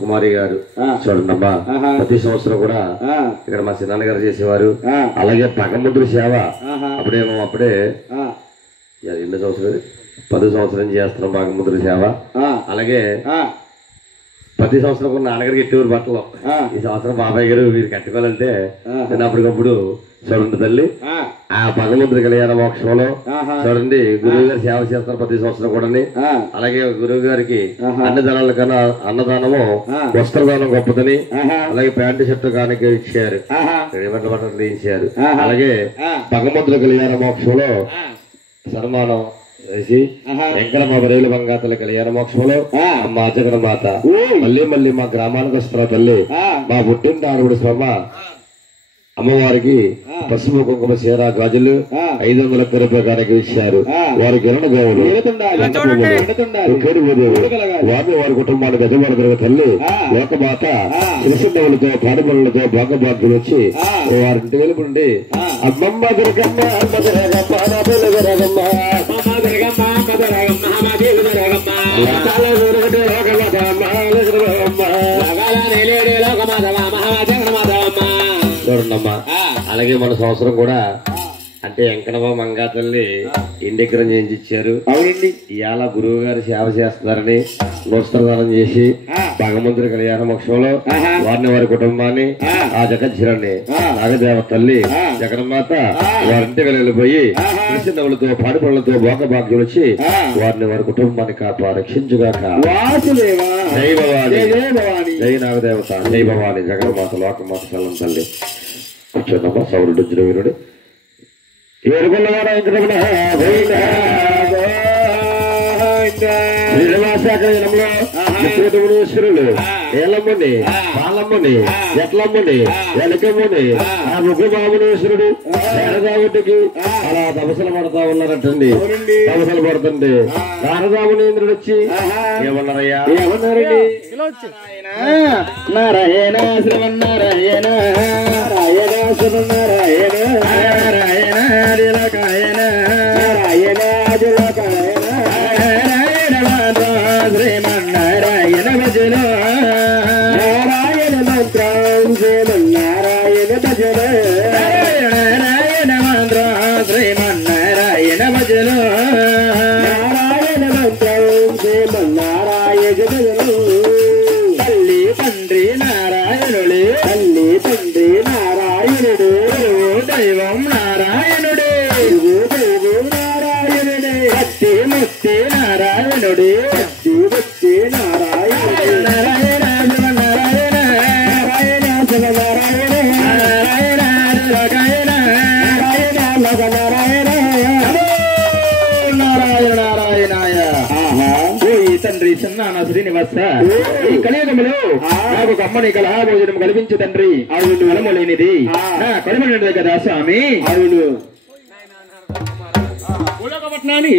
కుమారి గారు చూడండి అమ్మా, ప్రతి సంవత్సరం కూడా ఇక్కడ మా చిన్నాన్న గారు చేసేవారు. అలాగే పగముద్ర సేవ అప్పుడే ఎన్ని సంవత్సరాలు 10 సంవత్సరం చేస్తున్నాం పగముద్ర సేవ. అలాగే ప్రతి సంవత్సరం కూడా నాన్నగారికి ఎట్టేవారు బట్టలు. ఈ సంవత్సరం బాబాయ్ గారు మీరు కట్టుకోవాలంటే నేను అప్పటికప్పుడు చూడండి తల్లి ఆ భగవంతుడి కళ్యాణ మోక్షంలో చూడండి గురువు గారు సేవ చేస్తారు ప్రతి సంవత్సరం కూడా. అలాగే గురువు గారికి అన్నదానాల కన్నా అన్నదానము వస్త్రదానం గొప్పదని, అలాగే ప్యాంటు షర్టు కానిక ఇచ్చారు, బట్టలు ఇచ్చారు. అలాగే భగవంతుడి కళ్యాణ మోక్షంలో సన్మానం చేసి వెంకటమ్మ బరేలు బంగాతల కళ్యాణ మోక్షంలో మా జగన్ మాత మళ్ళీ మా గ్రామానికి వస్తున్నారు తల్లి. మా పుట్టింటి ఆడవుడు స్వర్మ అమ్మవారికి పసుపు కుంకుమ చీర గాజులు 500 రూపాయలకి ఇచ్చారు. వారికి ఎరణ గోవులు వారిని వారి కుటుంబానికి యజమానులుగా తల్లి లోకమాత శిరసున్నవులతో పాడుబడులతో భాగభాగ్యులు వచ్చి వారింటి వెలుపు నుండి అమ్మమ్మ దుర్గమ్మ చూడండమ్మా. అలాగే మన సంవత్సరం కూడా అంటే వెంకటమ్మ మంగాతల్లి ఇండిగ్రం చేయించారు. అవునండి, ఇవాళ గురువు గారు సేవ చేస్తున్నారని నూస్తరదానం చేసి భగవంతుడి కళ్యాణ మోక్షంలో వారిని వారి కుటుంబాన్ని ఆ జగజ్జరాన్ని నాగదేవ తల్లి జగన్మాత వారింటి వెళ్ళిపోయి కృష్ణవులతో పాడిపళ్ళతో భోగభాగ్యం వచ్చి వారిని వారి కుటుంబాన్ని కాపా రక్షించుగాక. జై భవాని, జై నాగదేవత, జై భవాని, జగన్మాత లోకమాత చల్లం తల్లి. కూర్చోదమ్మా సౌరుడు వీరుడు శ్రీనివాసాకరంలో ఏలమ్మని పాలమ్మని ఎట్లమ్మని వెనకమ్మని ఆ ముగ్గుమామునేశ్వరుడు శారదావుడికి అలా తపసలు పడతా ఉన్నారటండి. తపసలు పడుతుంటే శారదామునేంద్రుడు వచ్చి ఏమన్నారయ్యా? ఏమన్నారండి? నారాయణ శ్రీమన్నారాయణ నారాయణ శ్రీమన్నారాయణ నారాయణ దిలకాయన నారాయణ దిలకాయన నారాయణ శ్రీమన్నారాయణ భజన నారాయణ మంత్రం శ్రీమన్నారాయణ భజన నారాయణ మంత్రం శ్రీమన్నారాయణ భజన నారాయణ మంత్రం శ్రీమన్నారాయణ భజన. తల్లి తండ్రి నారాయణుడే, తల్లి తండ్రి నారాయణుడు, దైవం నారాయణుడే, దైవం నారాయణుడే, భక్తి ముక్తి నారాయణుడే, భక్తి ముక్తి నారాయణుడే. నారాయణ శివనారాయణ నారాయణ శివనారాయణ నారాయణ లోకాయన నారాయణ లోకనారాయణ నారాయణ నారాయణాయ. తండ్రి చిన్నాన శ్రీనివాస ఈ కలియుగములో నాకు అమ్మని కలహాభోజనం కల్పించు తండ్రి. అవును వనము లేనిది నా కనుమని కదా స్వామి. అవును పట్నాన్ని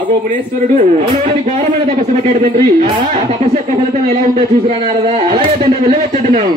అగో మునేశ్వరుడు అవునవాడి ఘోరమైన తపస్సు పట్టాడు తండ్రి. ఆ తపస్సు యొక్క ఫలితం ఎలా ఉందో చూసిరానారదా? అలాగే తండ్రి వెళ్ళవచ్చున్నాం.